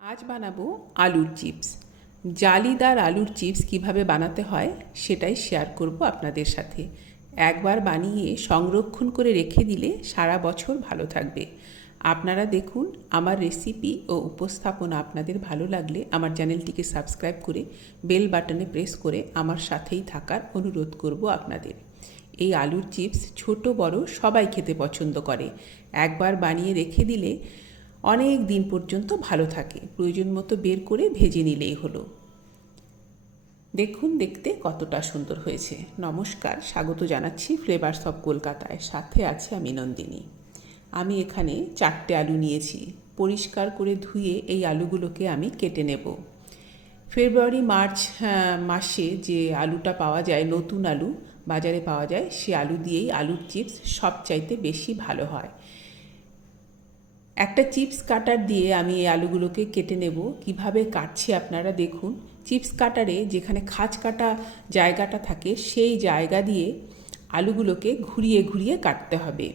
আজ বানাবো আলুর চিপস। জালিদার আলুর চিপস কীভাবে বানাতে হয় সেটাই শেয়ার করব আপনাদের সাথে। একবার বানিয়ে সংরক্ষণ করে রেখে দিলে সারা বছর ভালো থাকবে। আপনারা দেখুন আমার রেসিপি ও উপস্থাপনা আপনাদের ভালো লাগলে আমার চ্যানেলটিকে সাবস্ক্রাইব করে বেল বাটনে প্রেস করে আমার সাথেই থাকার অনুরোধ করব আপনাদের। এই আলুর চিপস ছোট, বড় সবাই খেতে পছন্দ করে। একবার বানিয়ে রেখে দিলে অনেক দিন পর্যন্ত ভালো থাকে। প্রয়োজন মতো বের করে ভেজে নিলেই হলো। দেখুন দেখতে কতটা সুন্দর হয়েছে। নমস্কার, স্বাগত জানাচ্ছি ফ্লেভার্স অফ কলকাতায় সাথে আছে আমি নন্দিনী। আমি এখানে চারটে আলু নিয়েছি। পরিষ্কার করে ধুয়ে এই আলুগুলোকে আমি কেটে নেব। ফেব্রুয়ারি, মার্চ মাসে যে আলুটা পাওয়া যায়, নতুন আলু বাজারে পাওয়া যায়, সে আলু দিয়েই আলুর চিপস সবচাইতে বেশি ভালো হয়। একটা চিপস কাটার দিয়ে আমি এই আলুগুলোকে কেটে নেব। কীভাবে কাটছি আপনারা দেখুন। চিপস কাটারে যেখানে খাঁজ কাটা জায়গাটা থাকে, সেই জায়গা দিয়ে আলুগুলোকে ঘুরিয়ে ঘুরিয়ে কাটতে হবে।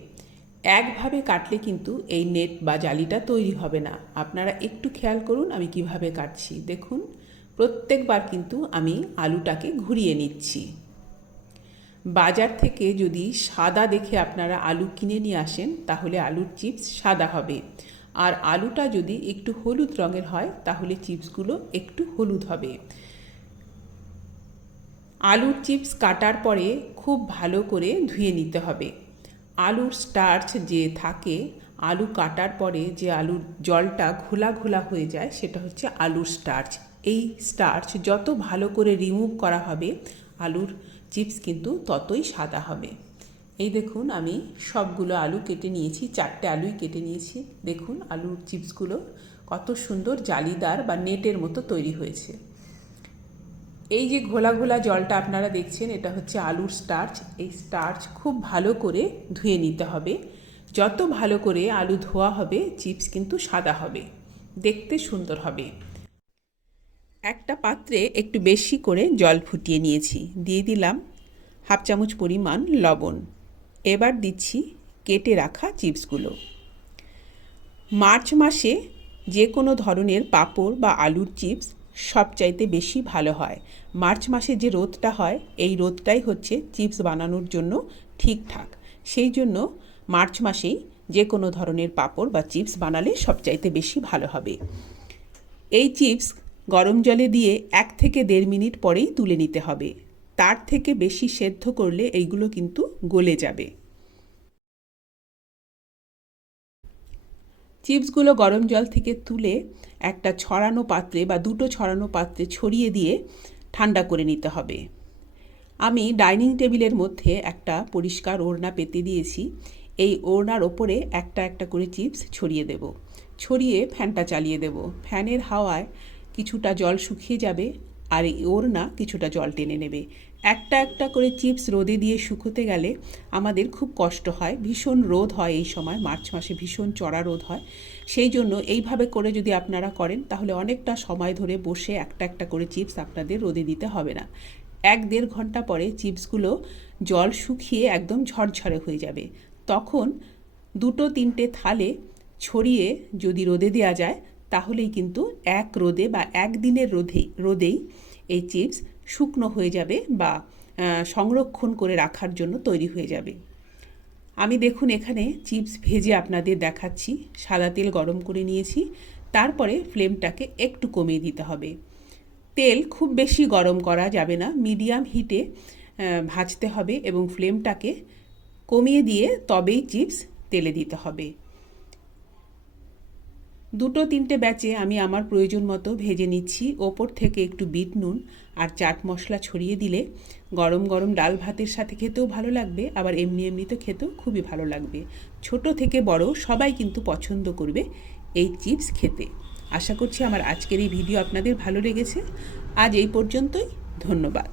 একভাবে কাটলে কিন্তু এই নেট বা জালিটা তৈরি হবে না। আপনারা একটু খেয়াল করুন আমি কীভাবে কাটছি। দেখুন, প্রত্যেকবার কিন্তু আমি আলুটাকে ঘুরিয়ে নিচ্ছি। বাজার থেকে যদি সাদা দেখে আপনারা আলু কিনে নিয়ে আসেন, তাহলে আলুর চিপস সাদা হবে। আর আলুটা যদি একটু হলুদ রঙের হয়, তাহলে চিপসগুলো একটু হলুদ হবে। আলুর চিপস কাটার পরে খুব ভালো করে ধুয়ে নিতে হবে। আলুর স্টার্চ যে থাকে, আলু কাটার পরে যে আলুর জলটা ঘোলা ঘোলা হয়ে যায়, সেটা হচ্ছে আলুর স্টার্চ। এই স্টার্চ যত ভালো করে রিমুভ করা হবে, আলুর চিপস কিন্তু ততই সাদা হবে। এই দেখুন, আমি সবগুলো আলু কেটে নিয়েছি, চারটে আলুই কেটে নিয়েছি। দেখুন আলুর চিপসগুলো কত সুন্দর জালিদার বা নেটের মতো তৈরি হয়েছে। এই যে ঘোলা ঘোলা জলটা আপনারা দেখছেন, এটা হচ্ছে আলুর স্টার্চ। এই স্টার্চ খুব ভালো করে ধুয়ে নিতে হবে। যত ভালো করে আলু ধোয়া হবে, চিপস কিন্তু সাদা হবে। দেখতে সুন্দর হবে। একটা পাত্রে একটু বেশি করে জল ফুটিয়ে নিয়েছি। দিয়ে দিলাম হাফ চামচ পরিমাণ লবণ। এবার দিচ্ছি কেটে রাখা চিপসগুলো। মার্চ মাসে যে কোনো ধরনের পাঁপড় বা আলুর চিপস সবচাইতে বেশি ভালো হয়। মার্চ মাসে যে রোদটা হয়, এই রোদটাই হচ্ছে চিপস বানানোর জন্য ঠিকঠাক। সেই জন্য মার্চ মাসেই যে কোনো ধরনের পাঁপড় বা চিপস বানালে সবচাইতে বেশি ভালো হবে। এই চিপস গরম জলে দিয়ে এক থেকে দেড় মিনিট পরেই তুলে নিতে হবে। তার থেকে বেশি সেদ্ধ করলে এইগুলো কিন্তু গলে যাবে। চিপসগুলো গরম জল থেকে তুলে একটা ছড়ানো পাত্রে বা দুটো ছড়ানো পাত্রে ছড়িয়ে দিয়ে ঠান্ডা করে নিতে হবে। আমি ডাইনিং টেবিলের মধ্যে একটা পরিষ্কার ওড়না পেতে দিয়েছি। এই ওড়নার ওপরে একটা একটা করে চিপস ছড়িয়ে দেব। ছড়িয়ে ফ্যানটা চালিয়ে দেব। ফ্যানের হাওয়ায় কিছুটা জল শুকিয়ে যাবে আর এই না কিছুটা জল টেনে নেবে। একটা একটা করে চিপস রোদে দিয়ে শুকোতে গেলে আমাদের খুব কষ্ট হয়। ভীষণ রোদ হয় এই সময়, মার্চ মাসে ভীষণ চড়া রোদ হয়। সেই জন্য এইভাবে করে যদি আপনারা করেন, তাহলে অনেকটা সময় ধরে বসে একটা একটা করে চিপস আপনাদের রোদে দিতে হবে না। এক দেড় ঘণ্টা পরে চিপসগুলো জল শুকিয়ে একদম ঝরঝরে হয়ে যাবে। তখন দুটো তিনটে থালে ছড়িয়ে যদি রোদে দেওয়া যায় তাহলেই কিন্তু এক রোদে বা একদিনের রোদে রোদেই এই চিপস শুকনো হয়ে যাবে বা সংরক্ষণ করে রাখার জন্য তৈরি হয়ে যাবে। আমি দেখুন এখানে চিপস ভেজে আপনাদের দেখাচ্ছি, সাদা তেল গরম করে নিয়েছি, তারপরে ফ্লেমটাকে একটু কমিয়ে দিতে হবে। তেল খুব বেশি গরম করা যাবে না, মিডিয়াম হিটে ভাজতে হবে এবং ফ্লেমটাকে কমিয়ে দিয়ে তবেই চিপস তেলে দিতে হবে। দুটো তিনটে ব্যাচে আমি আমার প্রয়োজন মতো ভেজে নিচ্ছি। ওপর থেকে একটু বিট নুন আর চাট মশলা ছড়িয়ে দিলে গরম গরম ডাল ভাতের সাথে খেতেও ভালো লাগবে, আবার এমনি এমনিতে খেতেও খুবই ভালো লাগবে। ছোট থেকে বড় সবাই কিন্তু পছন্দ করবে এই চিপস খেতে। আশা করছি আমার আজকের এই ভিডিও আপনাদের ভালো লেগেছে। আজ এই পর্যন্তই, ধন্যবাদ।